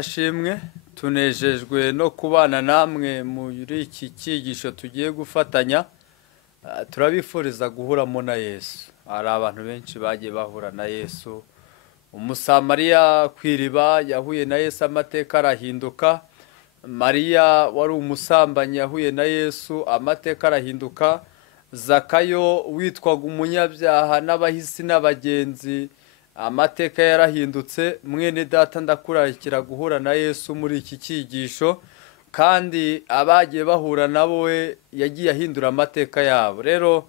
ashimwe tunejejwe no kubana namwe muri iki cyigisho tugiye gufatanya. Turabifuriza guhuramo na Yesu. Hari abantu benshi bagiye bahura na Yesu. Umusamariya kw'iriba yahuye na Yesu, amateka arahinduka. Mariya wari umusambanyi yahuye na Yesu, amateka arahinduka. Zakayo witwaga umunyabyaha n'abahisi n'abagenzi, amateka yarahindutse. Mwene data ndakurarikira guhura na Yesu muri iki cyigisho, kandi abagiye bahura nabo we yagiye ahindura amateka yabo. Rero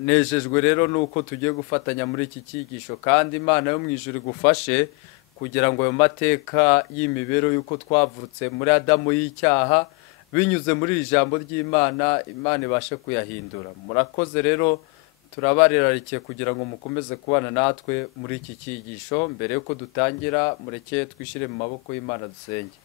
nejejwe rero nuko tugiye gufatanya muri iki cyigisho, kandi Imana yo mu ijuru igufashe kugira ngo ayo mateka y'imibero yuko twavutse muri Adamu y'icyaha binyuze muri iri jambo ry'Imana, Imana ibashe kuyahindura. Murakoze rero, turabarararikiye kugira ngo mukomeze kubana natwe muri iki cyigisho. Mbere yuko dutangira, mureke twishire mu maboko y'Imana dusenge.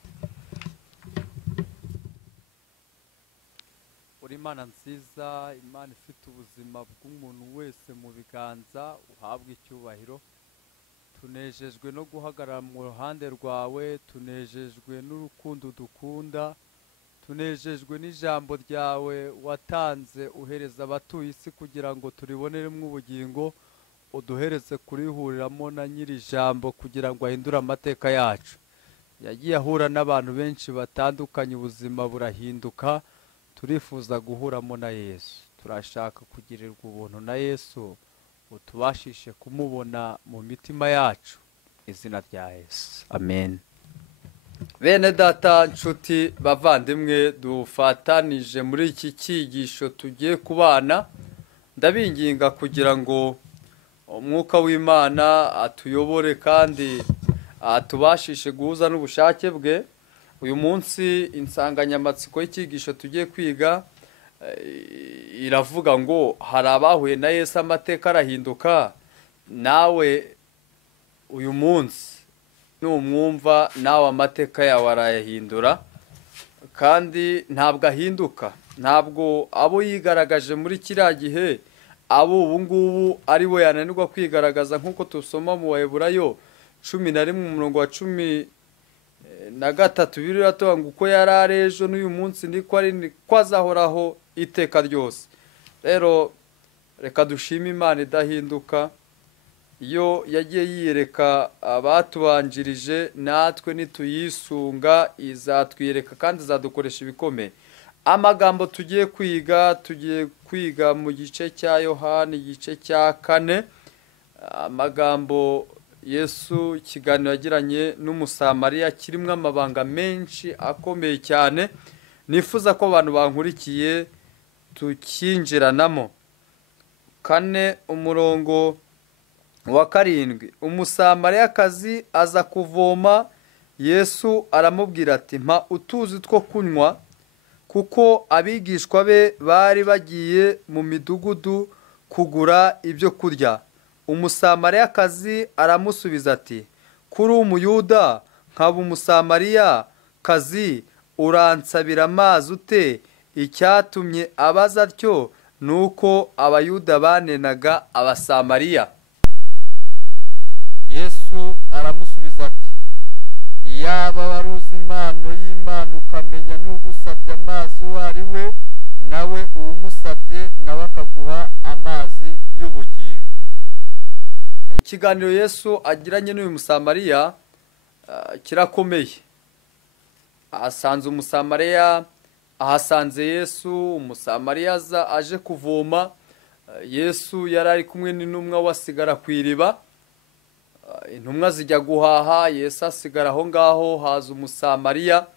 Uri Imana nziza, Imana ifite ubuzima bw'umuntu wese mu biganza, uhabwe icyubahiro. Tunejejwe no guhagarara mu ruhande rwawe, tunejejwe n'urukundo dukunda, tunejejwe n'ijambo ryawe watanze uhereza abatuye isi kugira ngo turiboneremo ubugingo. Uduhereze kurihuriramo na nyiri jambo kugira ngo ahindure amateka yacu. Yagiye ahura n'abantu benshi batandukanye, ubuzima burahinduka. Turifuza guhuramo na Yesu. Turashaka kugirirwa ubuntu na Yesu, utubashishe kumubona mu mitima yacu. Izina rya Yesu, amen. Bene data, nshuti, bavandimwe, dufatanije muri iki cyigisho tugiye kubana. Ndabinginga kugira ngo umwuka w'Imana atuyobore kandi atubashishe guhuza n'ubushake bwe. Uyu munsi insanganyamatsiko y'icyigisho tugiye kwiga iravuga ngo hari abahuye na Yesu, amateka arahinduka. Nawe uyu munsi numwumva, nawe amateka yawe arayahindura, kandi ntabwo ahinduka. Ntabwo abo yigaragaje muri kiriya gihe abo ubu ngubu ari bo yananirwa kwigaragaza, nk'uko tusoma mu Baheburayo 11:13 biratoba ngo uko yari ari ejo n'uyu munsi niko ari, niko azahoraho iteka ryose. Rero reka dushime Imana idahinduka. Iyo yagiye yiyereka abatubanjirije, natwe nituyisunga izatwiyereka kandi izadukoresha ibikomeye. Amagambo tugiye kwiga mu gice cya Yohana, igice cya 4. Amagambo Yesu ikiganiro yagiranye n'umusamariya kirimo amabanga menshi akomeye cyane. Nifuza ko abantu bankurikiye tukinjiranamo. 4 umurongo wa 7. Umusamariyakazi aza kuvoma, Yesu aramubwira ati, mpa utuzi two kunywa, kuko abigishwa be bari bagiye mu midugudu kugura ibyo kurya. Umusamariyakazi aramusubiza ati, kuri umuyuda nkaba umusamariyakazi, uransabira amazi ute? Icyatumye abaza atyo nuko abayuda banenaga abasamariya. Yesu aramusubiza ati, iyaba wari uzi impano y'Imana ukamenya n'ugusabye amazi uwo ari we, nawe uwumusabye nawe akaguha amazi y'ubugingo. Ikiganiro Yesu agiranye n'uyu musamariya kirakomeye. Ahasanze umusamariya, ahasanze Yesu. Umusamariya aje kuvoma, Yesu yari ari kumwe n'intumwa wasigara ku iriba. Intumwa zijya guhaha, Yesu asigara aho ngaho. Haza umusamariya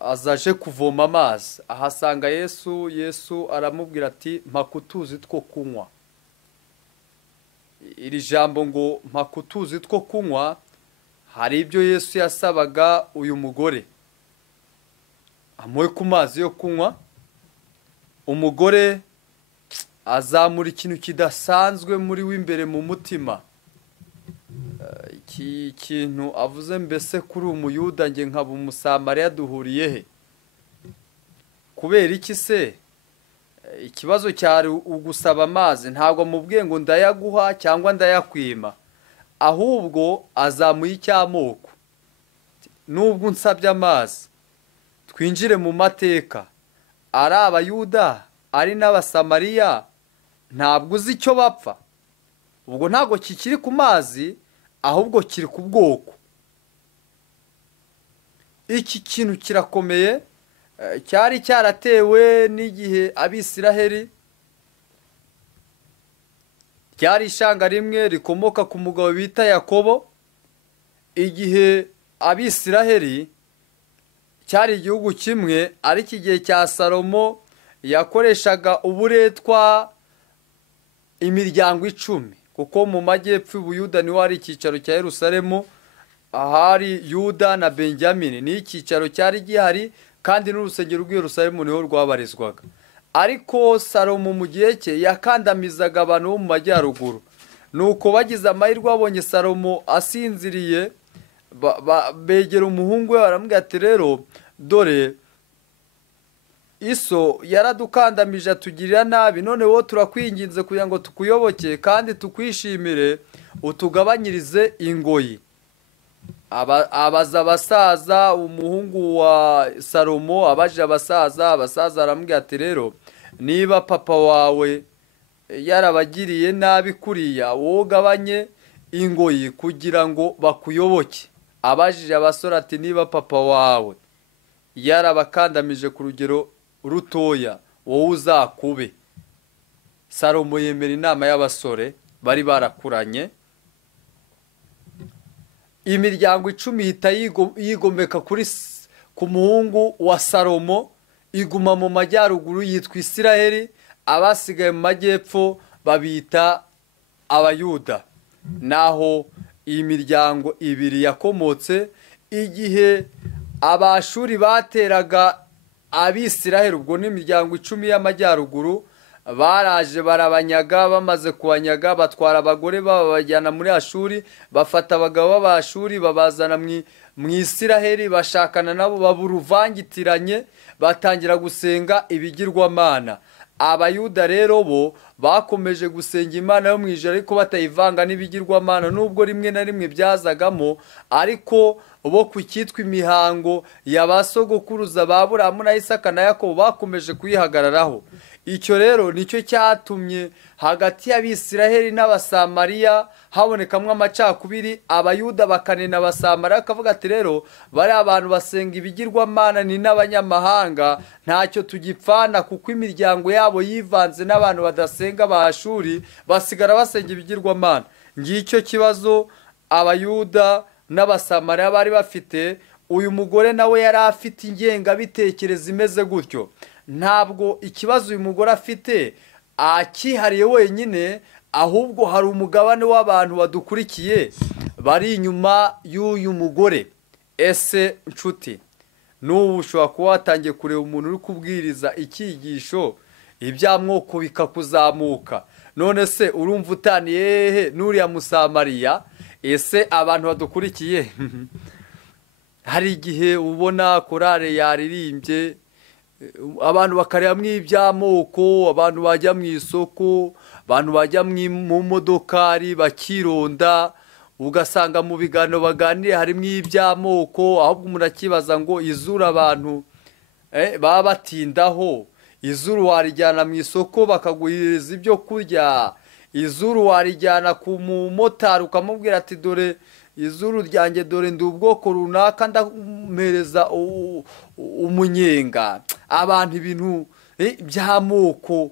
azaje kuvoma amazi, ahasanga Yesu. Yesu aramubwira ati, mpa kutuzi two kunywa. Iri jambo ngo mpa kutuzi two kunywa, hari ibyo Yesu yasabaga uyu mugore, amuhe ku mazi yo kunywa. Umugore azamura ikintu kidasanzwe muri we imbere mu mutima. Iki kintu avuze, mbese kuri umuyuda nge nkaba umusamariya duhuriye he? Kubera iki se? Ikibazo cyari ugusaba amazi. Ntabwo mubwiye ngo ndayaguha cyangwa ndayakwima, ahubwo azamuye icyamoko. nubwo unsabye amazi twinjire mu mateka, ari abayuda ari n'abasamariya ntabwo uzi icyo bapfa. ubwo ntabwo kikiri ku mazi ahubwo kiri ku bwoko. iki kintu kirakomeye, cyari cyaratewe n'igihe Abisiraheli, ryari ishanga rimwe rikomoka ku mugabo bita Yakobo. igihe Abisiraheli cyari igihugu kimwe, ariko igihe cya Salomo yakoreshaga uburetwa imiryango 10, kuko mu majyepfo y'Ubuyuda niho hari icyicaro cya Yerusalemu, ahari Yuda na Benjamini ni icyicaro cyari gihari, kandi n'urusengero rw'i Yerusalemu niho rwabarizwaga. ariko Salomo mu gihe cye yakandamizaga abantu bo mu majyaruguru. nuko bagize amahirwe babonye Salomo asinziriye, begera umuhungu we baramubwira ati rero dore iso yaradukandamije atugirira nabi, none wowe turakwinginze kugira ngo tukuyoboke kandi tukwishimire, utugabanyirize ingoyi. abaza abasaza, umuhungu wa Salomo abaje abasaza baramubwira ati rero niba papa wawe yarabagiriye nabi kuriya, wowe ugabanye ingoyi kugira ngo bakuyoboke. abajije abasore ati niba papa wawe yarabakandamije ku rugero rutoya, wowe uzakube. Salomo yemera inama y'abasore bari barakuranye. imiryango 10 ihita yigomeka ku muhungu wa Salomo, iguma mu majyaruguru yitwa Isiraheli, abasigaye mu majyepfo babita Abayuda. naho iyi miryango 2 yakomotse igihe Abashuri bateraga Abisiraheli. ubwo ni imiryango 10 y'amajyaruguru, baraje barabanyaga, bamaze kubanyaga batwara abagore babajyana muri Ashuri, bafata abagabo b'Abashuri babazana mu Isiraheli, bashakana nabo baburuvangitiranye, batangira gusenga ibigirwamana. Abayuda rero bo bakomeje gusenga Imana yo mu ijuru, ariko batayivanga n'ibigirwamana, nubwo rimwe na rimwe byazagamo, ariko bo ku cyitwa imihango y'abasogokuruza ba Aburahamu na Isaka na Yakobo bakomeje kuyihagararaho. icyo rero nicyo cyatumye hagati y'Abisiraheli n'Abasamariya habonekamo amacakubiri. Abayuda bakanena Abasamariya, akavuga ati rero bari abantu basenga ibigirwamana ni n'abanyamahanga, ntacyo tugipfana, kuko imiryango yabo yivanze n'abantu badasenga Abashuri, basigara basenga ibigirwamana. ngicyo kibazo Abayuda n'Abasamariya bari bafite. uyu mugore nawe yari afite ingengabitekerezo imeze gutyo. ntabwo ikibazo uyu mugore afite akihariye wenyine, ahubwo hari umugabane w'abantu badukurikiye bari inyuma y'uyu mugore. ese nshuti, n'ubu ushobora kuba watangiye kureba umuntu uri kubwiriza icyigisho iby'amoko bikakuzamuka, none se urumva utaniye hehe n'uriya Musamariya? ese abantu badukurikiye hari igihe ubona korale yaririmbye abantu bakarebamo iby'amoko, abantu bajya mu isoko, abantu bajya mu modokari bakironda, ugasanga mu biganiro baganiriye harimo iby'amoko, ahubwo umuntu akibaza ngo izuru abantu baba batindaho, izuru warijyana mu isoko bakaguhereza ibyo kurya, izuru warijyana ku mumotari ukamubwira ati dore izuru ryanjye, dore ndi ubwoko runaka ndamuhereza umunyenga. abantu ibintu by'amoko,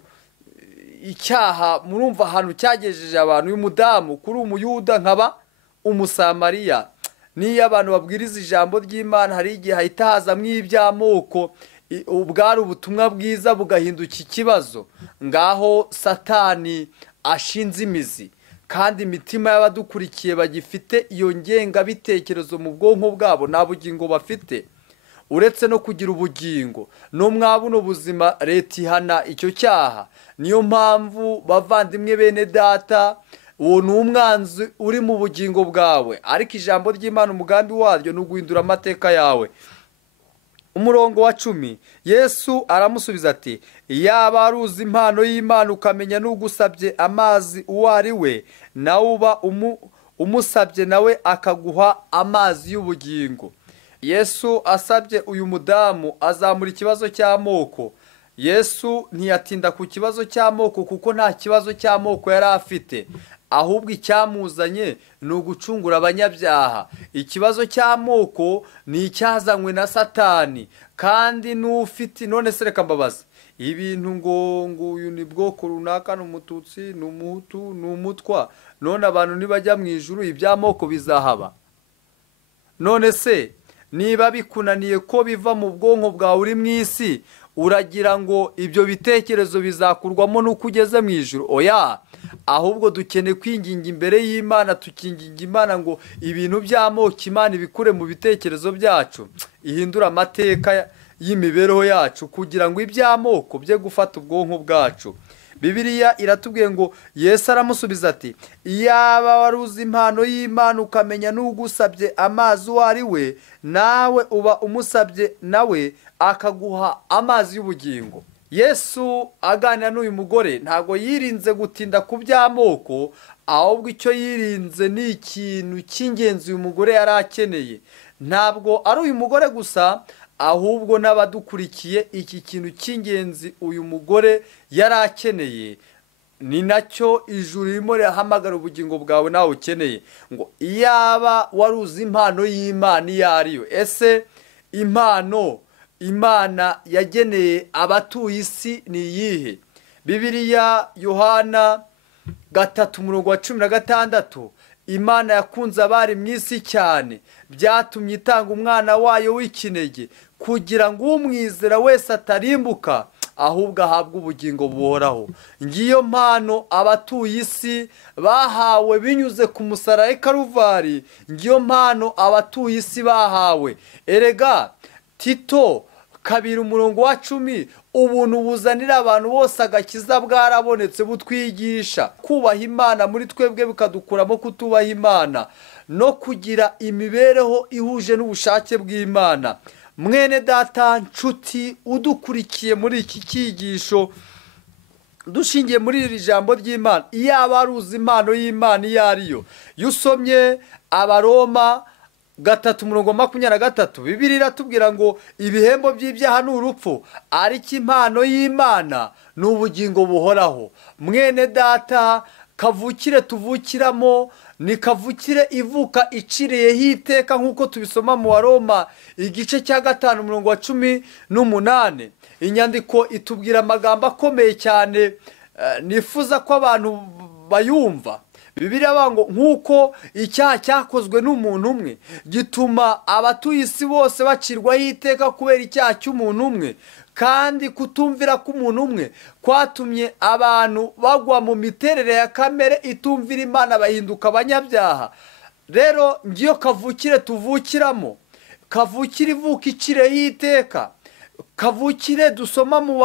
icyaha murumva ahantu cyagejeje abantu. uyu mudamu kuri umuyuda nkaba Umusamariya, niyo abantu babwiriza ijambo ry'Imana hari igihe hahita hazamo iby'amoko, ubwari ubutumwa bwiza bugahinduka ikibazo. ngaho Satani ashinze imizi, kandi imitima y'abadukurikiye bagifite iyo ngengabitekerezo mu bwonko bwabo, nta bugingo bafite. uretse no kugira ubugingo no mwabuno buzima, leta ihana icyo cyaha. niyo mpamvu bavandimwe bene data, uwo ni umwanzi uri mu bugingo bwawe, ariko ijambo ry'Imana umugambi waryo ni uguhindura amateka yawe. umurongo wa 10, Yesu aramusubiza ati yaba aruzi impano y'Imana ukamenya n'ugusabye amazi uwo ari we, nawe uba umusabye nawe akaguha amazi y'ubugingo. Yesu asabye uyu mudamu azamura ikibazo cy'amoko. Yesu ntiyatinda ku kibazo cy'amoko kuko nta kibazo cy'amoko yari afite, ahubwo icyamuzanye ni ugucungura abanyabyaha. Ikibazo cy'amoko ni icyazanywe na Satani, kandi n'ufite none se reka mbabaza ibintu ngo uyu ni bwoko runaka, ni umututsi, ni umuhutu, ni umutwa, none abantu nibajya mu ijuru iby'amoko bizahaba? None se niba bikunaniye ko biva mu bwonko bwawe uri mu isi, uragira ngo ibyo bitekerezo bizakurwamo n'uko ugeze mu ijuru? Oya, ahubwo dukeneye kwinginga imbere y'Imana, tukinginga Imana ngo ibintu by'amoko Imana ibikure mu bitekerezo byacu, ihindura amateka y'imibereho yacu kugira ngo iby'amoko bye gufata ubwonko bwacu. Bibiliya iratubwiye ngo Yesu aramusubiza ati, iyaba wari uzi impano y'Imana ukamenya n'ugusabye amazi uwo ari we, nawe uba umusabye nawe akaguha amazi y'ubugingo. Yesu aganira n'uyu mugore ntabwo yirinze gutinda ku by'amoko, ahubwo icyo yirinze ni ikintu cy'ingenzi uyu mugore yari akeneye. Ntabwo ari uyu mugore gusa, ahubwo n'abadukurikiye iki kintu cy'ingenzi uyu mugore yari akeneye ni nacyo ijuru ririmo rirahamagara ubugingo bwawe nawe ukeneye, ngo iyaba wari uzi impano y'Imana iyo ari yo. Ese impano Imana yageneye abatuye isi ni iyihe? Bibiliya Yohana 3:16, Imana yakunze abari mu isi cyane byatumye itanga umwana wayo w'ikinege, kugira ngo umwizera wese atarimbuka ahubwo ahabwe ubugingo buhoraho. Ngiyo mpano abatuye isi bahawe binyuze ku musaraba w'i Karuvari, ngiyo mpano abatuye isi bahawe. Erega Tito 2:10, ubuntu buzanira abantu bose agakiza bwarabonetse butwigisha kubaha Imana muri twebwe bikadukuramo kutubaha Imana no kugira imibereho ihuje n'ubushake bw'Imana. Mwene data nshuti udukurikiye muri iki cyigisho, dushingiye muri iri jambo ry'Imana, iyaba ari uzi impano y'Imana iyo ari yo. Iyo usomye Abaroma 3:23, Bibiliya iratubwira ngo ibihembo by'ibyaha ni urupfu, ariko impano y'Imana ni ubugingo buhoraho. Mwene data, kavukire tuvukiramo ni kavukire ivuka iciriyeho iteka, nk'uko tubisoma mu Baroma 5:18. Inyandiko itubwira amagambo akomeye cyane, nifuza ko abantu bayumva. Bibiliya ivuga ngo nk'uko icyaha cyakozwe n'umuntu umwe gituma abatuye isi bose bacirwaho iteka kubera icyaha cy'umuntu umwe, kandi kutumvira k'umuntu umwe kwatumye abantu bagwa mu miterere ya kamere itumvira Imana bahinduka abanyabyaha. Rero ngiyo kavukire tuvukiramo, kavukire ivuka icireho iteka, kavukire dusoma mu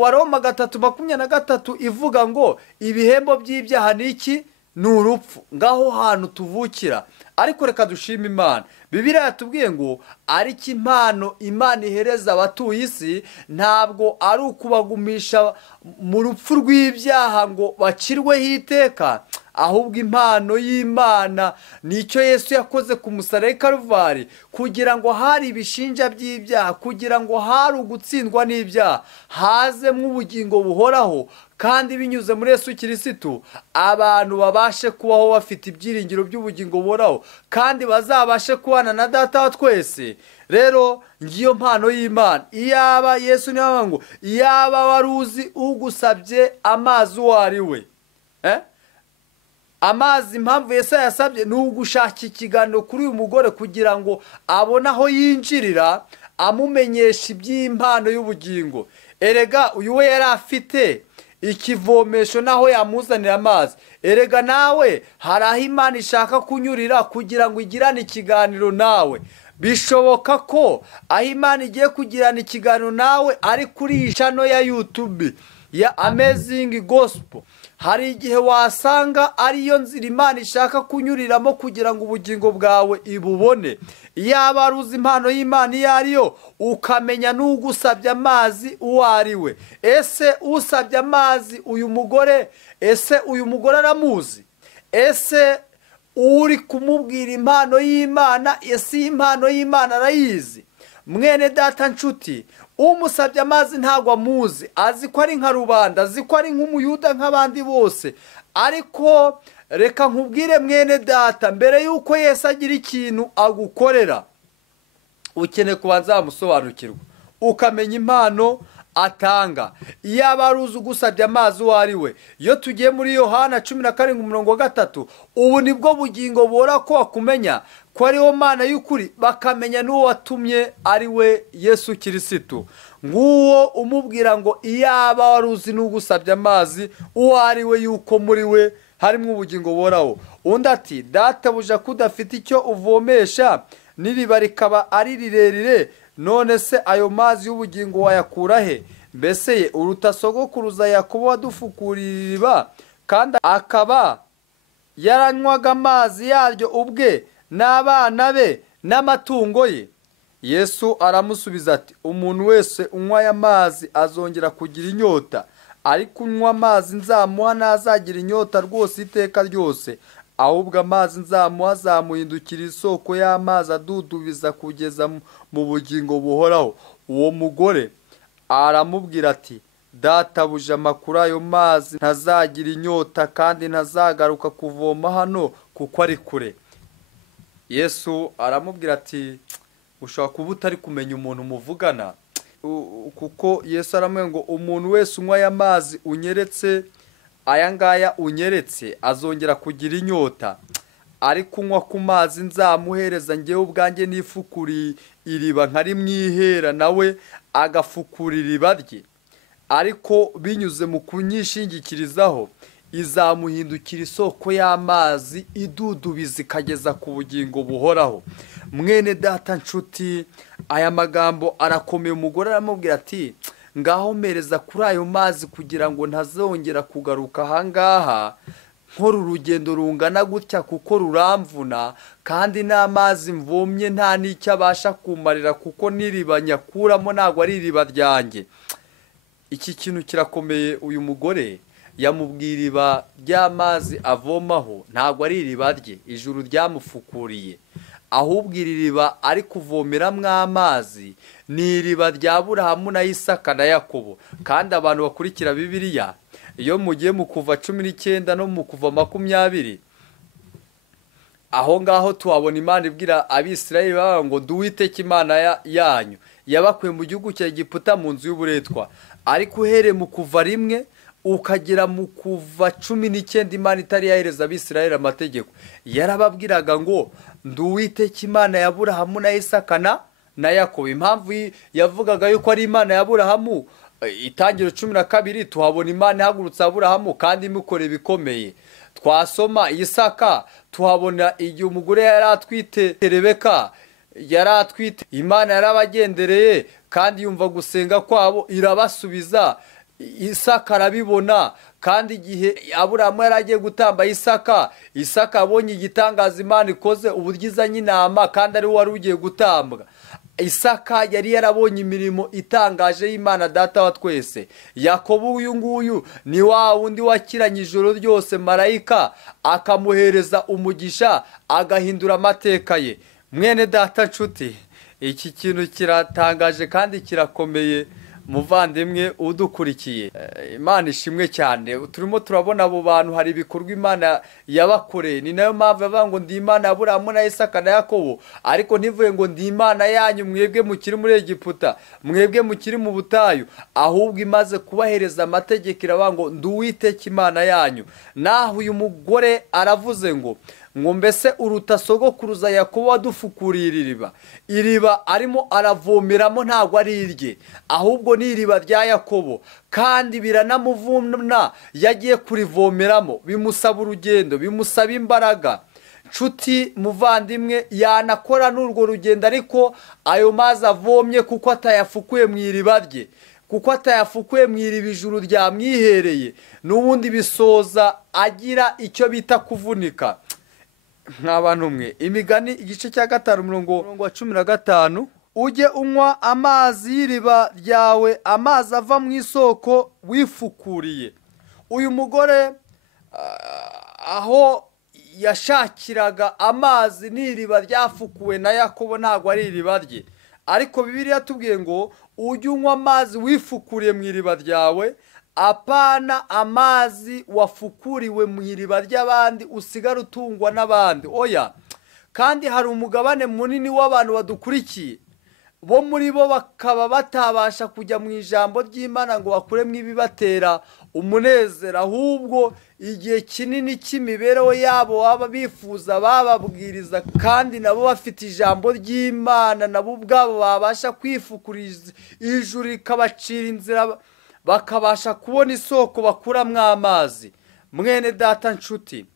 Baroma 3:23 ivuga ngo ibihembo by'ibyaha ni iki? Ni urupfu. Ngaho hantu tuvukira. Ariko reka dushima Imana. Bibiliya yatubwiye ngo ariko impano Imana ihereza abatuye isi ntabwo ari ukubagumisha mu rupfu rw'ibyaha ngo bacirweho iteka, ahubwo impano y'Imana nicyo Yesu yakoze ku musaraba w'i Karuvari, kugira ngo hari ibishinja by'ibyaha, kugira ngo hari ugutsindwa n'ibyaha hazemo ubugingo buhoraho, kandi binyuze muri Yesu Kirisitu abantu babashe kubaho bafite ibyiringiro by'ubugingo buhoraho, kandi bazabashe kubana na Data wa twese. Rero ngiyo mpano y'Imana. Iyaba Yesu niwe avuga ngo iyaba wari uzi ugusabye amazi uwo ari we. Amazi impamvu Yesu yasabye ni ugushaka ikiganiro kuri uyu mugore kugira ngo abone aho yinjirira amumenyesha iby'impano y'ubugingo. Erega uyu we yari afite ikivomesho naho yamuzanira amazi. Erega nawe hari aho Imana ishaka kunyurira kugira ngo igirane ikiganiro nawe. Bishoboka ko aho Imana igiye kugirana ikiganiro nawe ari kuri iyi channel ya YouTube ya Amazing Gospel. Hari igihe wasanga ariyo nzira Imana ishaka kunyuriramo kugira ngo ubugingo bwawe ibubone. Iyaba ari uzi impano y'Imana iyo ari yo, ukamenya n'ugusabye amazi uwo ari we. Ese usabye amazi uyu mugore, ese uyu mugore aramuzi? Ese uri kumubwira impano y'Imana, ese impano y'Imana arayizi. Mwene data nshuti, umusabye amazi ntabwo amuzi, azi ko ari nka rubanda, azi ko ari nk'umuyuda nk'abandi bose. Ariko reka nkubwire mwene data, mbere y'uko Yesu agira ikintu agukorera, ukeneye kubanza wamusobanukirwa, ukamenya impano atanga. Iyaba ari uzi ugusabye amazi uwo ari we. Iyo tugiye muri Yohana 17:3, ubu nibwo bugingo buhora ko wakumenya ko ariho Mana y'ukuri, bakamenya n'uwo watumye ari we Yesu Kirisitu. Nguwo umubwira ngo iyaba wari uzi n'ugusabye amazi uwo ari we, yuko muri we harimo ubugingo buhoraho. Undi ati, databuja kudafite icyo uvomesha, n'iriba rikaba ari rirerire, none se ayo mazi y'ubugingo wayakura he? Mbese ye uruta sogokuruza Yakobo wadufukuriye iriba, kandi akaba yaranywaga amazi yaryo ubwe n'abana be n'amatungo ye? Yesu aramusubiza ati, umuntu wese unywa aya mazi azongera kugira inyota, ariko unywa amazi nzamuha ntazagira inyota rwose iteka ryose, ahubwo amazi nzamuha azamuhindukira isoko y'amazi adudubiza kugeza mu bugingo buhoraho. Uwo mugore aramubwira ati, databuja makuru ayo mazi ntazagira inyota, kandi ntazagaruka kuvoma hano kuko ari kure. Yesu aramubwira ati, ushobora kuba utari kumenya umuntu muvugana, kuko Yesu aramubwira ngo umuntu wese unywa aya mazi unyeretse, aya ngaya unyeretse, azongera kugira inyota, ariko unywa ku mazi nzamuhereza njyewe ubwanjye nifukuriye iriba nkarimwihera, nawe agafukura iriba rye, ariko binyuze mu kunyishingikirizaho izamuhindukira isoko y'amazi idudubiza ikageza ku bugingo buhoraho. Mwene data nshuti, aya magambo arakomeye. Umugore aramubwira ati, ngaho mpereza kuri ayo mazi kugira ngo ntazongera kugaruka ahangaha nkora urugendo rungana gutya, kuko ruramvuna, kandi n'amazi mvomye nta n'icyo abasha kumarira, kuko n'iriba nyakuramo ntabwo ari iriba ryanjye. Iki kintu kirakomeye. Uyu mugore yamubwira iriba ry'amazi avomaho ntabwo ari iriba rye, ijuru ryamufukuriye, ahubwo iri riba ari kuvomeramo amazi ni iriba rya Aburahamu na Isaka na Yakobo. Kandi abantu bakurikira Bibiliya, iyo mugiye mu Kuva 19 no mu Kuva 20, aho ngaho tuhabona Imana ibwira Abisirayeli baba ngo Uwiteka Imana yanyu yabakuye mu gihugu cya Egiputa mu nzu y'uburetwa. Ariko uhereye mu Kuva 1 ukagera mu Kuva 19, Imana itari yahereza Abisirayeli amategeko, yarababwiraga ngo Uwiteka Imana ya Aburahamu na Isaka na Yakobo. Impamvu yavugaga yuko ari Imana ya Aburahamu, Itangiriro 12 tuhabona Imana ihagurutsa Aburahamu kandi imukora ibikomeye. Twasoma Isaka tuhabona igihe umugore yari atwite Rebeka, yari atwite, Imana yarabagendereye kandi yumva gusenga kwabo irabasubiza. Isaka arabibona, kandi igihe Aburahamu yari agiye gutamba Isaka abonye igitangaza Imana ikoze, uburyo izanye intama kandi ari we wari ugiye gutambwa. Isaka yari yarabonye imirimo itangaje y'Imana Data wa twese. Yakobo uyu nguyu ni wa wundi wakiranye ijoro ryose marayika akamuhereza umugisha, agahindura amateka ye. Mwene data nshuti, iki kintu kiratangaje kandi kirakomeye. Muvandimwe udukurikiye, Imana ishimwe cyane. Turimo turabona abo bantu hari ibikorwa Imana yabakoreye. Ni nayo mpamvu bavuga ngo ndi Imana ya Aburahamu na Isaka na Yakobo, ariko ntivuye ngo ndi Imana yanyu mwebwe mukiri muri Egiputa, mwebwe mukiri mu butayu, ahubwo imaze kubahereza amategeko iravuga ngo ndi Uwiteka Imana yanyu. Naho uyu mugore aravuze ngo mbese uruta sogokuruza Yakobo wadufukuriye iriba. Iriba arimo aravomeramo ntabwo ari irye, ahubwo ni iriba rya Yakobo, kandi biranamuvuna. Yagiye kurivomeramo bimusaba urugendo, bimusaba imbaraga. Nshuti muvandimwe, yanakora n'urwo rugendo, ariko ayo mazi avomye kuko atayafukuye mu iriba rye, kuko atayafukuye mu iriba ijuru ryamwihereye, n'ubundi bisoza agira icyo bita kuvunika. Nk'abantu mwe, Imigani igice cya 5 umurongo wa 15, ujye unywa amazi y'iriba ryawe, amazi ava mu isoko wifukuriye. Uyu mugore aho yashakiraga amazi n'iriba ryafukuwe na Yakobo, ntabwo ari iriba rye. Ariko Bibiliya yatubwiye ngo ujye unywa amazi wifukuriye mu iriba ryawe, apana amazi wafukuriwe mu iriba ry'abandi usigara utungwa n'abandi. Oya, kandi hari umugabane munini w'abantu badukurikiye, bo muri bo bakaba batabasha kujya mu ijambo ry'Imana ngo bakuremo ibibatera umunezero, ahubwo igihe kinini cy'imibereho yabo baba bifuza bababwiriza, kandi nabo bafite ijambo ry'Imana, nabo ubwabo babasha kwifukuriza ijuru rikabacira inzira, bakabasha kubona isoko bakuramo amazi. Mwene data nshuti,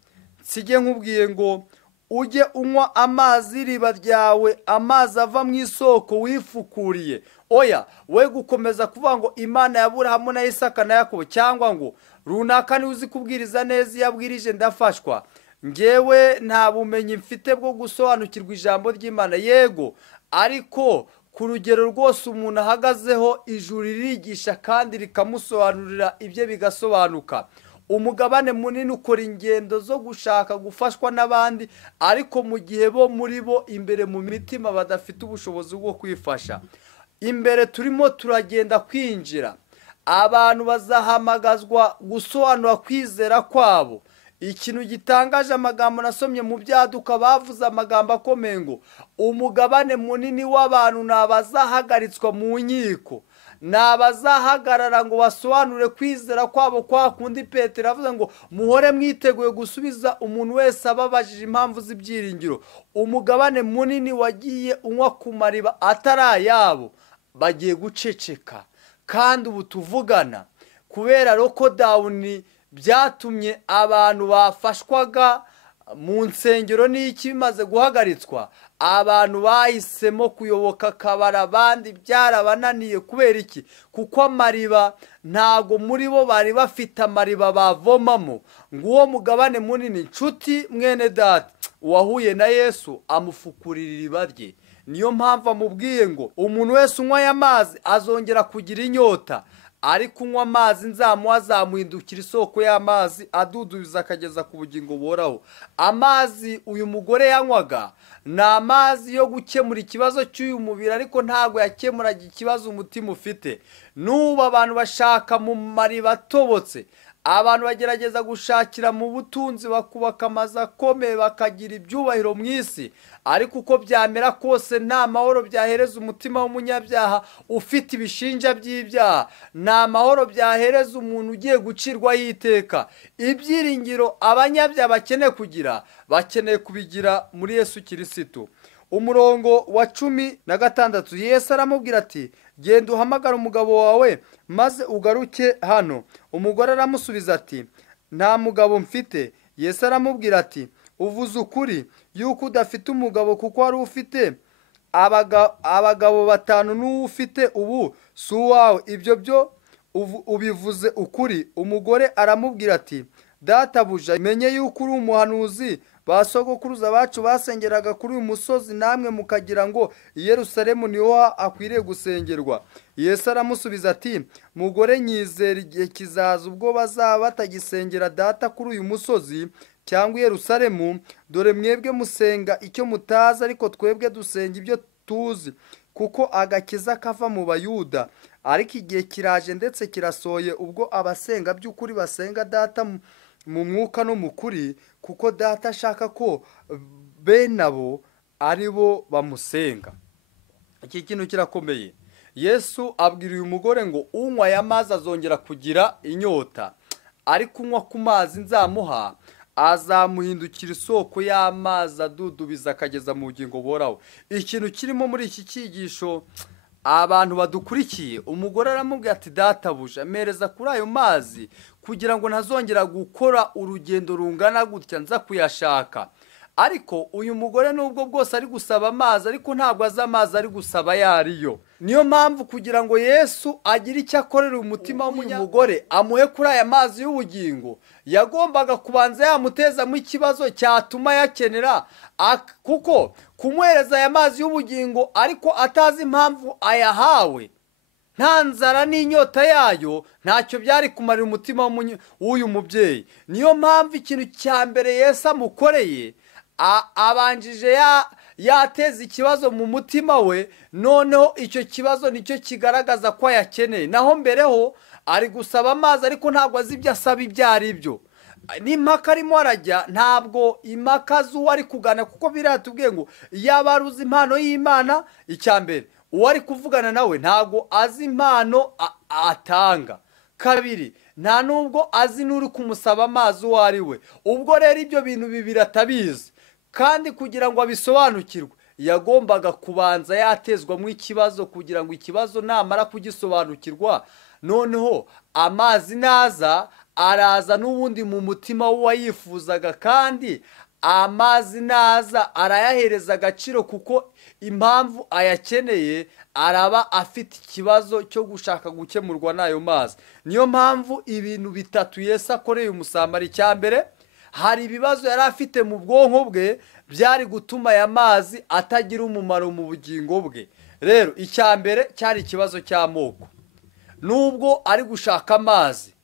nsige nkubwiye ngo ujye unywa amazi y'iriba ryawe, amazi ava mu isoko wifukuriye. Oya, we gukomeza kuvuga ngo Imana ya Aburahamu na Isaka na Yakobo, cyangwa ngo runaka niwe uzi kubwiriza neza, iyo abwirije ndafashwa. Ngewe nta bumenyi mfite bwo gusobanukirwa ijambo ry'Imana. Yego, ariko ku rugero rwose umuntu ahagazeho, ijuru ririgisha kandi rikamusobanurira ibye bigasobanuka. Umugabane munini ukora ingendo zo gushaka gufashwa n'abandi, ariko mu gihe bo muri bo imbere mu mitima badafite ubushobozi bwo kwifasha. Imbere turimo turagenda kwinjira, abantu bazahamagazwa gusobanura kwizera kwabo. Ikintu gitangaje, amagambo nasomye mu byaduka bavuze amagambo akomeye ngo umugabane munini w'abantu nabazahagaritswa mu nkiko, nabazahagarara ngo basobanure kwizera kwabo, kwa kundi Petero avuze ngo muhore mwiteguye gusubiza umuntu wese ababajije impamvu z'ibyiringiro. Umugabane munini wagiye unywa ku mariba atari ayabo bagiye guceceka. Kandi ubu tuvugana, kubera lockdown byatumye abantu bafashwaga mu nsengero n'iki bimaze guhagaritswa, abantu bahisemo kuyoboka kabara, abandi byarabananiye. Kubera iki? Kuko amariba ntago muri bo bari bafite amariba bavomamo. Nguwo mugabane munini nshuti mwene data, uwahuye na Yesu amufukurira iriba rye. Niyo mpamvu amubwiye ngo umuntu wese unywa aya mazi azongera kugira inyota, ariko unywa amazi nzamuha azamuhindukira isoko y'amazi adudubiza akageza ku bugingo buhoraho. Amazi uyu mugore yanywaga ni amazi yo gukemura ikibazo cy'uyu mubiri, ariko ntabwo yakemuraga ikibazo umutima ufite. N'ubu abantu bashaka mu mariba atobotse, abantu bagerageza gushakira mu butunzi, bakubaka amazu akomeye, bakagira ibyubahiro mu isi, ariko uko byamera kose nta mahoro byahereza umutima w'umunyabyaha ufite ibishinja by'ibyaha. Nta mahoro byahereza umuntu ugiye gucirwaho iteka. Ibyiringiro abanyabyaha bakeneye kugira, bakeneye kubigira muri Yesu Kirisitu. Umurongo wa 16, Yesu aramubwira ati genda uhamagara umugabo wawe maze ugaruke hano. Umugore aramusubiza ati nta mugabo mfite. Yesu aramubwira ati uvuze ukuri yuko udafite umugabo, kuko wari ufite abagabo 5 n'uwo ufite ubu si uwawe. Ibyo byo ubivuze ukuri. Umugore aramubwira ati databuja, menye yuko uri umuhanuzi. Ba sogokuruza bacu basengeraga kuri uyu musozi, namwe mukagira ngo i Yerusalemu niho akwiriye gusengerwa. Yesu aramusubiza ati mugore, nyizera igihe kizaza ubwo bazaba batagisengera data kuri uyu musozi cyangwa i Yerusalemu. Dore mwebwe musenga icyo mutazi, ariko twebwe dusenga ibyo tuzi, kuko agakiza kava mu Bayuda. Ariko igihe kiraje ndetse kirasohoye ubwo abasenga by'ukuri basenga data mu mwuka no mu kuri, kuko data ashaka ko bene abo ari bo bamusenga. Iki kintu kirakomeye. Yesu abwira uyu mugore ngo unywa aya mazi azongera kugira inyota, ariko unywa ku mazi nzamuha azamuhindukira isoko y'amazi adudubiza akageza mu bugingo buhoraho. Ikintu kirimo muri iki cyigisho, abantu badukurikiye, umugore aramubwira ati databuja, mpereza kuri ayo mazi kugira ngo ntazongera gukora urugendo rungana gutya nza kuyashaka. Ariko uyu mugore nubwo bwose ari gusaba amazi, ariko ntabwo azi amazi ari gusaba yariyo. Niyo mpamvu kugira ngo Yesu agire icyo akorera umutima w'umunyamugore, amuhe kuri aya mazi y'ubugingo, yagombaga kubanza yamutezamo ikibazo cyatuma yakenera, kuko kumuhereza aya mazi y'ubugingo ariko atazi impamvu ayahawe, nta nzara n'inyota yayo ntacyo byari kumarira umutima w'uyu mubyeyi. niyo mpamvu ikintu cya mbere Yesu amukoreye, abanjije yateza ikibazo mu mutima we, noneho icyo kibazo nicyo kigaragaza ko ayakeneye. naho mbereho ari gusaba amazi ariko ntabwo azi ibyo asaba ibyo ari byo. n'impaka arimo arajya ntabwo impaka z'uwo ari kugana, kuko biratubwiye ngo yaba ari uzi impano y'Imana, icya mbere uwo ari kuvugana nawe ntabwo azi impano atanga. kabiri, nta nubwo azi n'uri kumusaba amazi uwo ari we. ubwo rero ibyo bintu bibiri atabizi, kandi kugira ngo abisobanukirwe yagombaga kubanza yatezwamo ikibazo, kugira ngo ikibazo namara kugisobanukirwa, noneho amazi naza araza n'ubundi mu mutima w'uwayifuzaga, kandi amazi naza arayahereza agaciro, kuko impamvu ayakeneye araba afite ikibazo cyo gushaka gukemurwa n'ayo mazi. niyo mpamvu ibintu bitatu Yesu akoreye umusamari. icya mbere, hari ibibazo yari afite mu bwonko bwe byari gutuma aya mazi atagira umumaro mu bugingo bwe. rero icya mbere cyari ikibazo cy'amoko. nubwo ari gushaka amazi,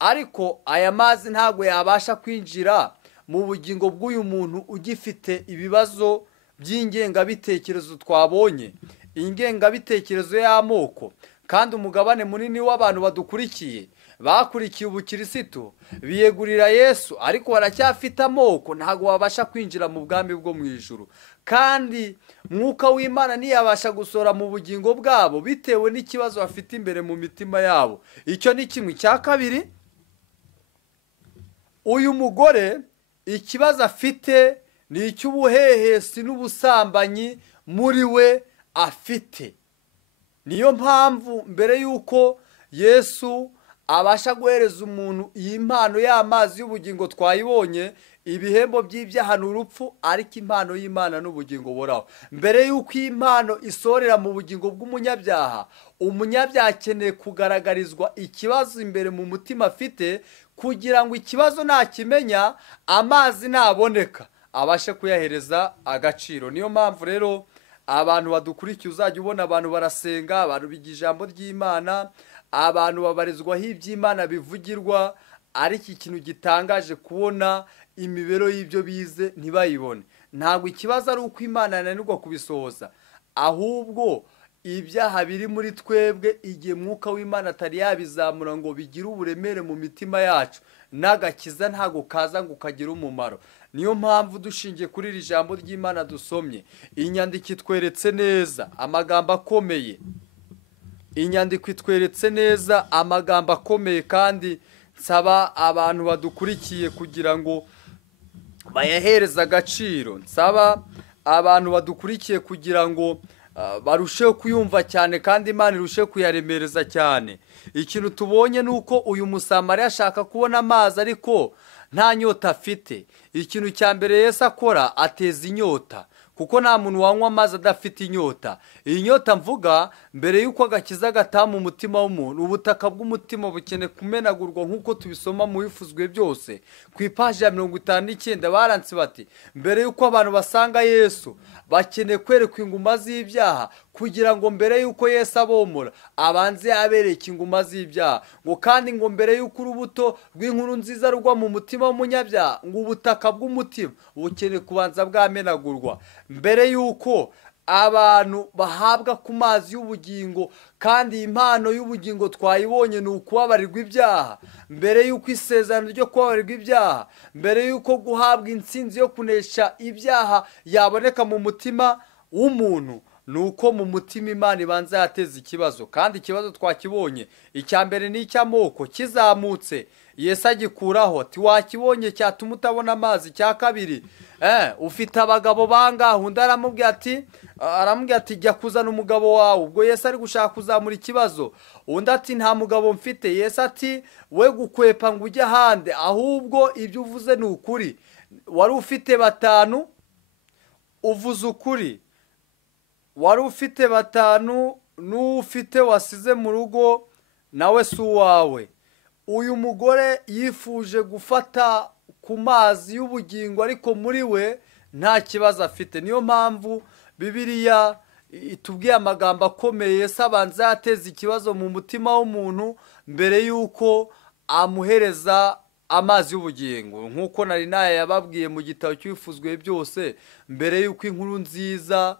ariko aya mazi ntabwo yabasha kwinjira mu bugingo bw'uyu muntu ugifite ibibazo by'ingengabitekerezo twabonye, ingengabitekerezo y'amoko. kandi umugabane munini w'abantu badukurikiye bakurikiye ubukirisitu biyegurira Yesu, ariko baracyafite amoko, ntabwo babasha kwinjira mu bwami bwo mu ijuru. kandi mwuka w'Imana ntiyabasha gusohora mu bugingo bwabo bitewe n'ikibazo bafite imbere mu mitima yabo. icyo ni kimwe. cya kabiri, uyu mugore ikibazo afite ni icy'ubuhehesi n'ubusambanyi muri we afite. niyo mpamvu mbere y'uko Yesu abasha guhereza umuntu iyi mpano y'amazi y'ubugingo twayibonye, ibihembo by'ibyaha ni urupfu, ariko impano y'Imana n'ubugingo buhoraho. mbere y'uko iyi mpano isorera mu bugingo bw'umunyabyaha, umunyabyaha akeneye kugaragarizwa ikibazo imbere mu mutima afite, kugira ngo ikibazo nakimenya, amazi naboneka abashe kuyahereza agaciro. niyo mpamvu rero abantu badukurikiye uzajya ubona abantu barasenga, abantu biga ijambo ry'Imana, abantu babarizwaho iby'Imana bivugirwa, ariko ikintu gitangaje kubona imibereho y'ibyo bize ntibayibone. ntabwo ikibazo ari uko Imana yananirwa kubisohoza, ahubwo ibyaha biri muri twebwe igihe mwuka w'Imana atari yabizamura ngo bigire uburemere mu mitima yacu, n'agakiza ntabwo kaza ngo kagire umumaro. niyo mpamvu dushingiye kuri iri jambo ry'Imana dusomye, inyandiko itweretse neza amagambo akomeye, inyandiko itweretse neza amagambo akomeye, kandi nsaba abantu badukurikiye kugira ngo bayahereze agaciro. nsaba abantu badukurikiye kugira ngo barusheho kuyumva cyane, kandi Imana irusheho kuyaremereza cyane. ikintu tubonye ni uko uyu musamariya ashaka kubona amazi ariko nta nyota afite. ikintu cya mbere Yesu akora, ateza inyota, kuko nta muntu wanywa amazi adafite inyota. iyi nyota mvuga, mbere y'uko agakiza gataha mu mutima w'umuntu, ubutaka bw'umutima bukeneye kumenagurwa, nk'uko tubisoma mu bifuzwe byose. ku ipaji ya 59 baranditse bati, mbere y'uko abantu basanga Yesu bakeneye kwerekwa inguma z'ibyaha, kugira ngo mbere y'uko Yesu abomora abanze yabereke inguma z'ibyaha. ngo kandi ngo mbere y'uko urubuto rw'inkuru nziza rugwa mu mutima w'umunyabyaha, ngo ubutaka bw'umutima bukeneye kubanza bwamenagurwa. mbere y'uko abantu bahabwa ku mazi y'ubugingo, kandi impano y'ubugingo twayibonye ni ukubabarirwa ibyaha. mbere y'uko isezerano ryo kubabarirwa ibyaha, mbere y'uko guhabwa intsinzi yo kunesha ibyaha yaboneka mu mutima w'umuntu, ni uko mu mutima Imana ibanza yateza ikibazo. kandi ikibazo twakibonye, icya mbere ni icy'amoko kizamutse, Yesu agikuraho ati wakibonye cyatuma utabona amazi. cya kabiri, ufite abagabo bangahe? undi aramubwira ati jya kuzana umugabo wawe. ubwo Yesu ari gushaka kuzamura ikibazo. undi ati nta mugabo mfite. Yesu ati we gukwepa ngo ujye ahandi, ahubwo ibyo uvuze ni ukuri. wari ufite 5, uvuze ukuri. wari ufite 5, n'ufite wasize mu rugo nawe si uwawe. uyu mugore yifuje gufata ku mazi y'ubugingo, ariko muri we nta kibazo afite. niyo mpamvu Bibiliya itubwiye amagambo akomeye. Yesu abanza yateza ikibazo mu mutima w'umuntu mbere y'uko amuhereza amazi y'ubugingo, nk'uko nari nayo yababwiye mu gitabo cy'ibifuzwe byose. Mbere y'uko inkuru nziza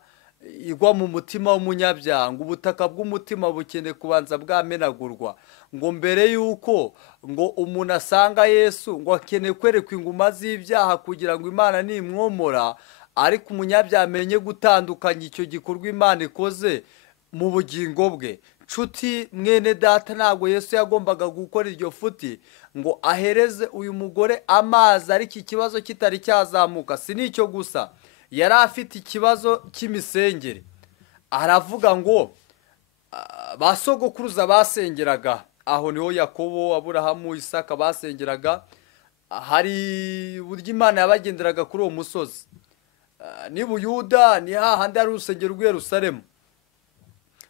igwa mu mutima w'umunyabyaha, ubutaka bw'umutima bukeneye kubanza bwamenagurwa, ngo mbere y'uko ngo umuntu asanga Yesu ngo akeneye kwerekwa inguma z'ibyaha kugira ngo Imana nimwomora. Ariko umunyabyaha amenye gutandukanya icyo gikorwa Imana ikoze mu bugingo bwe. Nshuti mwene data, ntabwo Yesu yagombaga gukora iryo futi ngo ahereze uyu mugore amazi ariko ikibazo kitari cyazamuka. Si n'icyo gusa, yari afite ikibazo cy'imisengere. Aravuga ngo ba sogokuruza basengeraga, aho niho Yakobo, Aburahamu, Isaka basengeraga. Hari uburyo Imana yabagenderaga kuri uwo musozi. Ni Buyuda, ni hahandi hari urusengero rw'i Yerusalemu.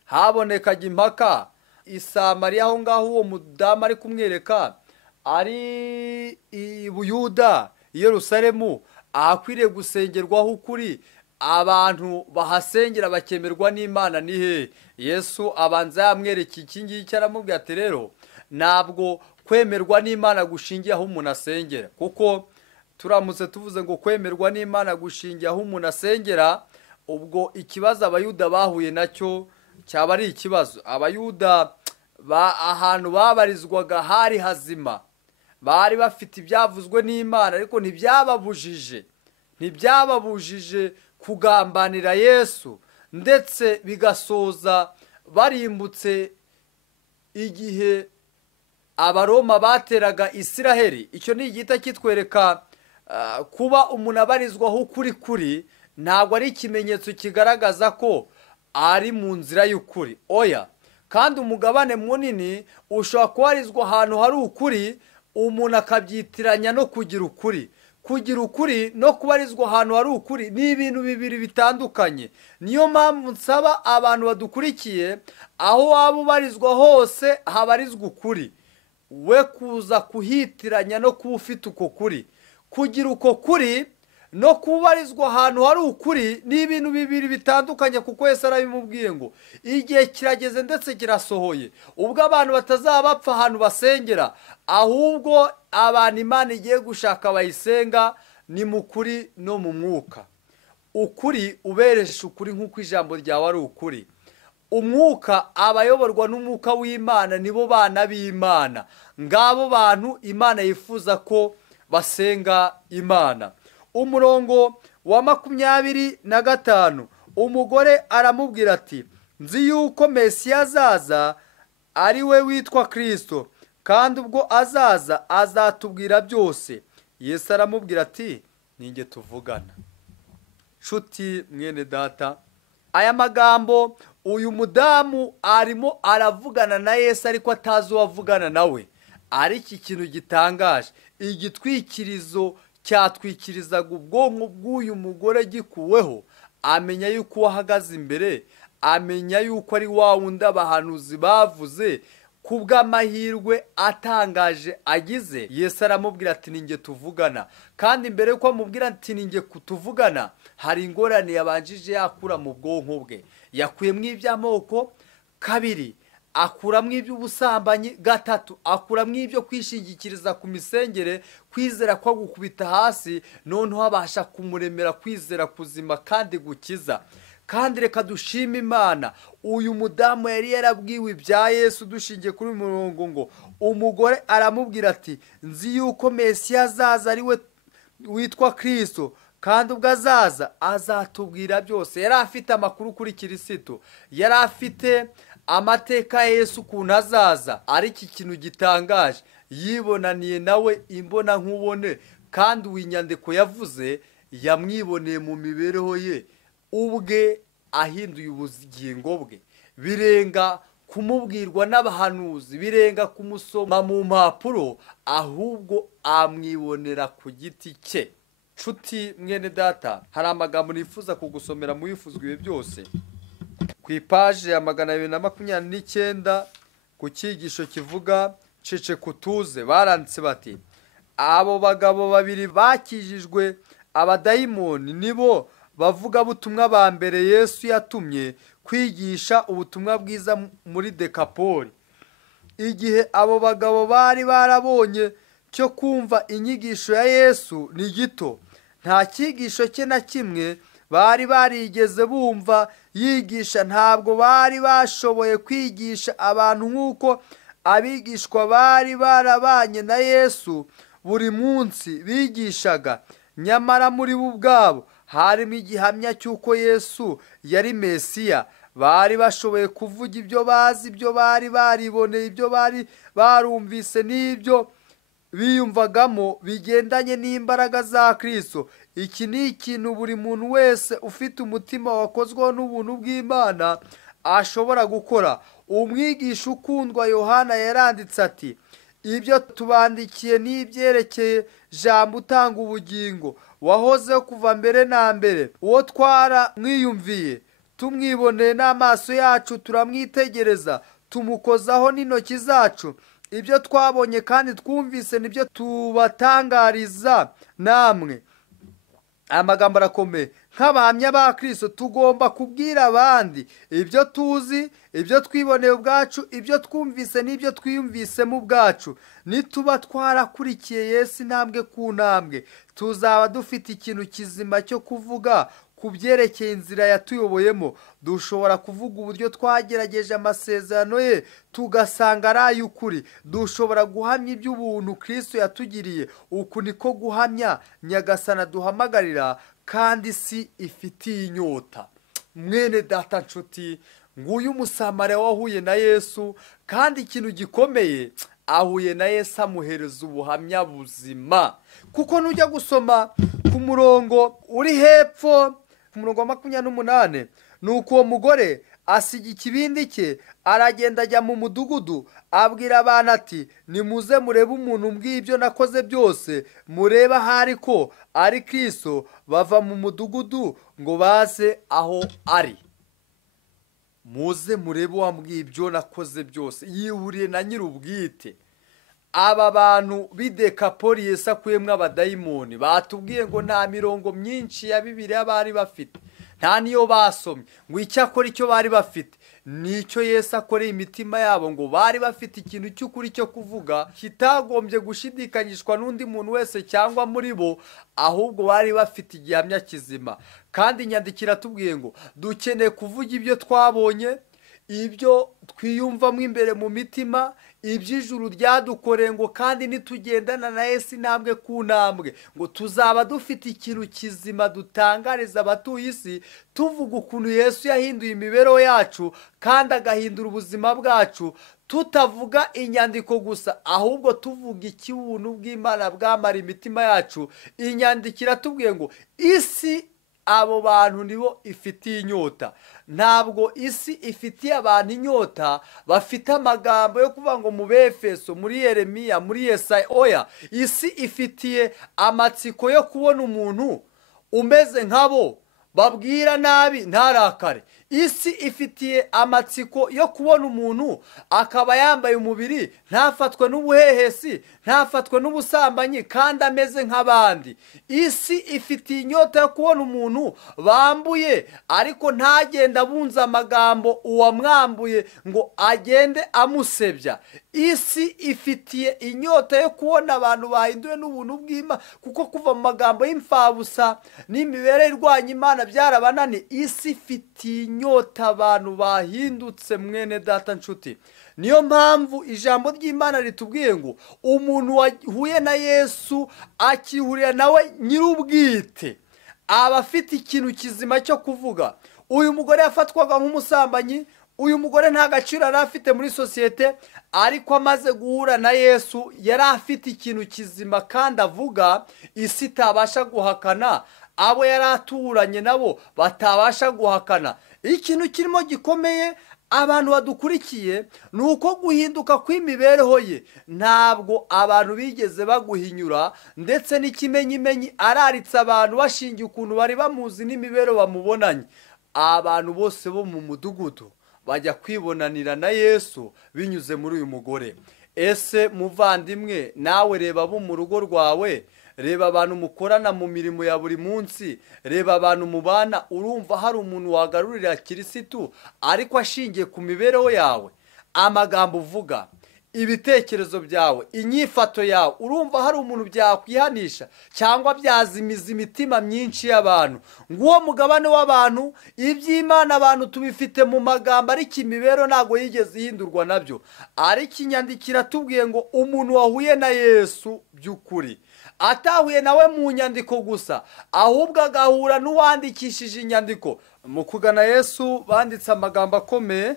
Habonekaga impaka i Samariya, aho ngaho uwo mudamu ari kumwereka ari i Buyuda, i Yerusalemu, ahakwiriye gusengerwaho ukuri, abantu bahasengera bakemerwa n'Imana ni he? Yesu abanza yamwereka iki ngiki, aramubwira ati rero ntabwo kwemerwa n'Imana gushingiye aho umuntu asengera, kuko turamutse tuvuze ngo kwemerwa n'Imana gushingiye aho umuntu asengera, ubwo ikibazo Abayuda bahuye nacyo cyaba ari ikibazo. Abayuda ahantu babarizwaga hari hazima, bari bafite ibyavuzwe n'Imana, ariko ntibyababujije kugambanira Yesu, ndetse bigasoza barimbutse igihe Abaroma bateraga Isiraheli. Icyo ni igihita kitwereka kuba umuntu abarizwaho ukuri ntabwo ari ikimenyetso kigaragaza ko ari mu nzira y'ukuri. Oya, kandi umugabane munini ushobora kubarizwa ahantu hari ukuri, umuntu akabyitiranya no kugira ukuri. Kugira ukuri no kubarizwa ahantu hari ukuri ni ibintu bibiri bitandukanye. Niyo mpamvu nsaba abantu badukurikiye, aho waba ubarizwa hose habarizwa ukuri, we kuza kuhitiranya no kuba ufite uko kuri. Kugira uko kuri no kubarizwa ahantu hari ukuri ni ibintu bibiri bitandukanye, kuko Yesu arabimubwiye ngo igihe kirageze ndetse kirasohoye ubwo abantu batazaba bapfa ahantu basengera, ahubwo abantu Imana igiye gushaka bayisenga ni mu kuri no mu mwuka. Ukuri uberesha ukuri nk'uko ijambo ryawe ari ukuri. Umwuka, abayoborwa n'umwuka w'Imana nibo bana b'Imana. Ngabo bantu Imana yifuza ko basenga Imana. Umurongo wa 25, umugore aramubwira ati, nzi yuko Mesiya azaza ari we witwa Kristo, kandi ubwo azaza azatubwira byose. Yesu aramubwira ati, ninjye tuvugana. Nshuti mwene data, aya magambo uyu mudamu arimo aravugana na Yesu, ariko atazi uwavugana nawe. Ari iki kintu gitangaje, igitwikirizo cyatwikirizaga ubwonko bw'uyu mugore gikuweho. Amenya yuko uwahagaze imbere, amenya yuko ari wa wundi abahanuzi bavuze. Kubw'amahirwe atangaje agize, Yesu aramubwira ati ninjye tuvugana. Kandi mbere yuko amubwira ati ninjye kutuvugana, hari ingorane yabanjije yakura mu bwonko bwe. Yakuyemo iby'amoko, 2 akuramo iby'ubusambanyi, 3 akuramo ibyo kwishingikiriza ku misengere, kwizera ko gukubita hasi, noneho abasha kumuremera kwizera kuzima kandi gukiza. Kandi reka dushime Imana, uyu mudamu yari yarabwiwe ibya Yesu. Dushingiye kuri murongo ngo umugore aramubwira ati, nzi yuko Mesiya azaza ari we witwa Kristo, kandi ubwo azaza azatubwira byose. Yari afite amakuru kuri Kristo, yari afite amateka ya Yesu ukuntu azaza. Ari iki kintu gitangaje, yibonaniye nawe imbona nkubone, kandi uw'inyandiko yavuze yamwiboneye mu mibereho ye ubwe, ahinduye ubugingo bwe. Birenga kumubwirwa n'abahanuzi, birenga kumusoma mu mpapuro, ahubwo amwibonera ku giti cye. Nshuti mwene data, hari amagambo nifuza kugusomera mu bifuzwe ibi byose. Ku ipaje ya 229 ku cyigisho kivuga cece kutuze, baranditse bati, abo bagabo babiri bakijijwe abadayimoni nibo bavuga butumwa ba mbere Yesu yatumye kwigisha ubutumwa bwiza muri Dekapoli. Igihe abo bagabo bari barabonye cyo kumva inyigisho ya Yesu ni gito, nta cyigisho cye na kimwe bari barigeze bumva yigisha. Ntabwo bari bashoboye kwigisha abantu nk'uko abigishwa bari barabanye na Yesu buri munsi bigishaga. Nyamara muri bo ubwabo harimo igihamya cy'uko Yesu yari Mesiya. Bari bashoboye kuvuga ibyo bazi, ibyo bari bariboneye, ibyo bari barumvise n'ibyo biyumvagamo bigendanye n'imbaraga za Kristo. Iki ni ikintu buri muntu wese ufite umutima wakozweho n'ubuntu bw'Imana ashobora gukora. Umwigisha ukundwa Yohana yaranditse ati, ibyo tubandikiye ni ibyerekeye jambo utanga ubugingo, wahozeho kuva mbere na mbere, uwo twaramwiyumviye tumwiboneye n'amaso yacu, turamwitegereza tumukozaho n'intoki zacu. Ibyo twabonye kandi twumvise nibyo tubatangariza namwe. Amagambo arakomeye. Nk'abahamya ba Kristo tugomba kubwira abandi ibyo tuzi, ibyo twiboneye ubwacu, ibyo twumvise n'ibyo twiyumvisemo ubwacu. Nituba twarakurikiye Yesu intambwe ku ntambwe, tuzaba dufite ikintu kizima cyo kuvuga ku byerekeye inzira yatuyoboyemo. Dushobora kuvuga uburyo twagerageje amasezerano ye tugasanga ari ay'ukuri. Dushobora guhamya iby'ubuntu Kristo yatugiriye. Uku niko guhamya Nyagasani duhamagarira, kandi isi ifitiye inyota. Mwene data nshuti, nguyu umusamariya wahuye na Yesu, kandi ikintu gikomeye, ahuye na Yesu amuhereza ubuhamya buzima. Kuko nujya gusoma ku murongo uri hepfo, ku murongo wa 28, nuko uwo mugore asiga ikibindi cye aragenda ajya mu mudugudu, abwira abantu ati, nimuze murebe umuntu mbw'ibyo nakoze byose, murebe ahari ko ari Kristo. Bava mu mudugudu ngo baze aho ari. Muze murebe wambw'ibyo nakoze byose. Yihuriye na nyir'ubwite. Aba bantu b'i Dekapoli Yesu akuyemo abadayimoni batubwiye ngo nta mirongo myinshi ya Bibiliya bari bafite, nta niyo basomye, ngo icyakora icyo bari bafite nicyo Yesu akoreye imitima yabo, ngo bari bafite ikintu cy'ukuri cyo kuvuga kitagombye gushidikanyishwa n'undi muntu wese cyangwa muri bo, ahubwo bari bafite igihamya kizima. Kandi inyandikira tubwiye ngo dukeneye kuvuga ibyo twabonye, ibyo twiyumvamo imbere mu mitima, iby'ijuru ryadukoreye, ngo kandi nitugendana na Yesu intambwe ku ntambwe, ngo tuzaba dufite ikintu kizima dutangariza abatuye isi, tuvuga ukuntu Yesu yahinduye imibereho yacu kandi agahindura ubuzima bwacu. Tutavuga inyandiko gusa, ahubwo tuvuga icy'ubuntu bw'Imana bwamara imitima yacu. Inyandikira tubwiye ngo isi, abo bantu nibo ifitiye inyota. Ntabwo isi ifitiye abantu inyota bafite amagambo yo kuvuga ngo mu Befeso, muri Yeremiya, muri Yesaya. Oya, isi ifitiye amatsiko yo kubona umuntu umeze nkabo, babwira nabi ntarakare. Isi ifitiye amatsiko yo kubona umuntu akaba yambaye umubiri, ntafatwe n'ubuhehesi, ntafatwe n'ubusambanyi, kandi ameze nk'abandi. Isi ifitiye inyota yo kubona umuntu bambuye ariko ntagenda abunza amagambo uwamwambuye ngo agende amusebya. Isi ifitiye inyota yo kubona abantu bahinduwe n'ubuntu bw'Imana, kuko kuva mu magambo y'imfabusa n'imibereho irwanya Imana byarabananiye. Isi ifitiye inyota abantu bahindutse, mwene data nshuti. Niyo mpamvu ijambo ry'Imana ritubwiye ngo umuntu wahuye na Yesu akihurira nawe nyir'ubwite aba afite ikintu kizima cyo kuvuga. Uyu mugore yafatwaga nk'umusambanyi, uyu mugore nta gaciro yari afite muri sosiyete, ariko amaze guhura na Yesu yari afite ikintu kizima kandi avuga isi itabasha guhakana, abo yari aturanye nabo batabasha guhakana. Ikintu kirimo gikomeye abantu badukurikiye ni uko guhinduka kw'imibereho ye. Ntabwo abantu bigeze baguhinyura, ndetse n'ikimenyimenyi araritse abantu bashingiye ukuntu bari bamuzi n'imibereho bamubonanye. Abantu bose bo mu mudugudu bajya kwibonanira na Yesu binyuze muri uyu mugore. Ese muvandimwe, nawe reba abo mu rugo rwawe, reba abantu mukorana mu mirimo ya buri munsi, reba abantu mubana, urumva hari umuntu wagarurira kirisitu ariko ashingiye ku mibereho yawe, amagambo uvuga, ibitekerezo byawe, inyifato yawe, urumva hari umuntu byakwihanisha cyangwa byazimiza imitima myinshi y'abantu? Nguwo mugabane w'abantu, iby'Imana abantu tubifite mu magambo ariko imibereho ntabwo yigeze ihindurwa nabyo. Ariko inyandiko iratubwiye ngo umuntu wahuye na Yesu by'ukuri atahuye nawe mu nyandiko gusa, ahubwo agahura n'uwandikishije inyandiko. Mu kugana Yesu banditse amagambo akomeye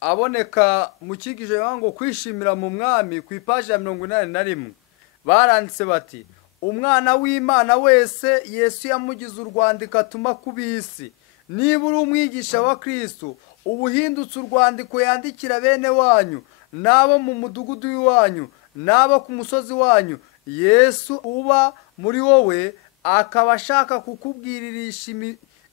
aboneka mu cyigisho ngo kwishimira mu mwami ku ipaji ya 81. Baranditse bati, umwana w'Imana wese Yesu yamugize urwandiko atuma ku b'isi. Niba uri umwigisha wa Kristo, uba uhindutse urwandiko yandikira bene wanyu, n'abo mu mudugudu w'iwanyu, n'abo ku musozi wanyu. Yesu uba muri wowe akaba ashaka kukubwiririsha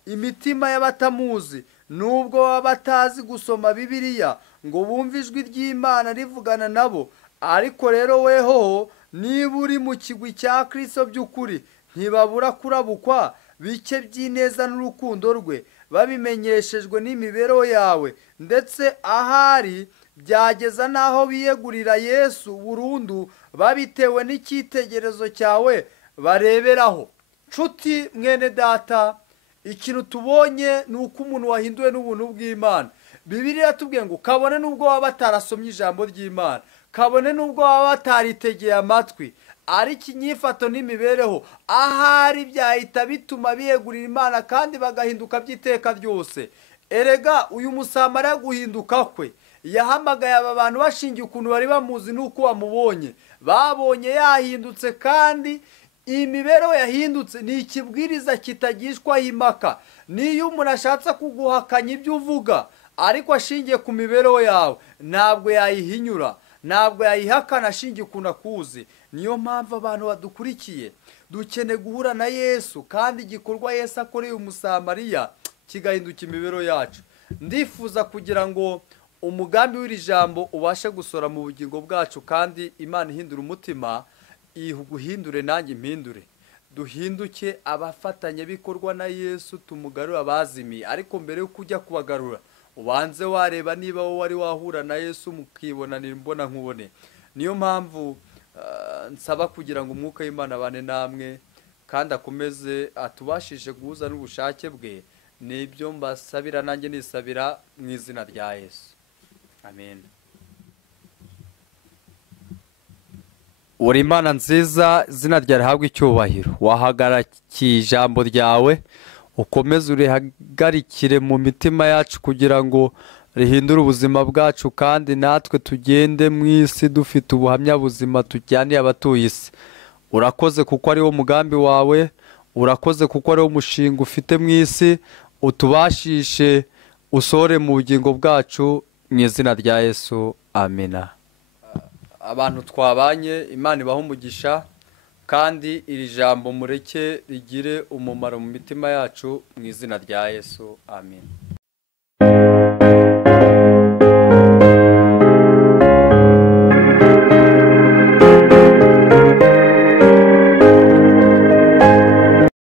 imitima y'abatamuzi, nubwo baba batazi gusoma Bibiliya ngo bumve ijwi ry'Imana rivugana nabo. Ariko rero weho, niba uri mu kigwi cya Kristo by'ukuri, ntibabura kurabukwa bike by'ineza n'urukundo rwe, babimenyeshejwe n'imibereho yawe, ndetse ahari byageza n'aho biyegurira Yesu burundu babitewe n'icyitegerezo cyawe bareberaho. Nshuti mwene data, ikintu tubonye ni uko umuntu wahinduwe n'ubuntu bw'Imana. Bibiliya yatubwiye ngo kabone n'ubwo baba batarasomye ijambo ry'Imana, kabone n'ubwo baba bataritegeye amatwi, ariko inyifato n'imibereho ahari byahita bituma biyegurira Imana kandi bagahinduka by'iteka ryose. Erega uyu Musamariya guhinduka kwe, yahamagaye aba bantu bashingiye ukuntu bari bamuzi n'uko bamubonye. Babonye yahindutse, kandi imibereho yahindutse ni ikibwiriza kitagishwaho impaka. Niyo umuntu ashatse kuguhakanya ibyo uvuga ariko ashingiye ku mibereho yawe, ntabwo yayihinyura, ntabwo yayihakana ashingiye ukuntu akuzi. Niyo mpamvu abantu badukurikiye dukeneye guhura na Yesu, kandi igikorwa Yesu akoreye Umusamariya kigahinduka imibereho yacu. Ndifuza kugira ngo umugambi w'iri jambo ubashe gusora mu bugingo bwacu, kandi Imana ihindura umutima iguhindure nanjye impindure. Duhinduke abafatanyabikorwa na Yesu, tumugarura abazimiye. Ariko mbere yo kujya kubagarura, ubanze wareba niba wowe wari wahura na Yesu mukibonanira imbona nkubone. Niyo mpamvu nsaba kugira ngo umwuka w'Imana abane namwe, kandi akomeze atubashishe guhuza n'ubushake bwe. Nibyo mbasabira, nanjye nisabira mu izina rya Yesu. Amen. Uri Imana nziza, izina ryawe rihabwe icyubahiro. Wahagarakiye ijambo ryawe, ukomeze urihagarikire mu mitima yacu kugira ngo rihindure ubuzima bwacu, kandi natwe tugende mu isi dufite ubuhamya buzima tujyaniye abatuye isi. Urakoze kuko ari wo mugambi wawe, urakoze kuko ari wo mushinga ufite mu isi. Utubashishe usore mu bugingo bwacu, mu izina rya Yesu. Amina. Abantu twabanye, Imana ibahe umugisha, kandi iri jambo mureke rigire umumaro mu mitima yacu, mu izina rya Yesu. Amen.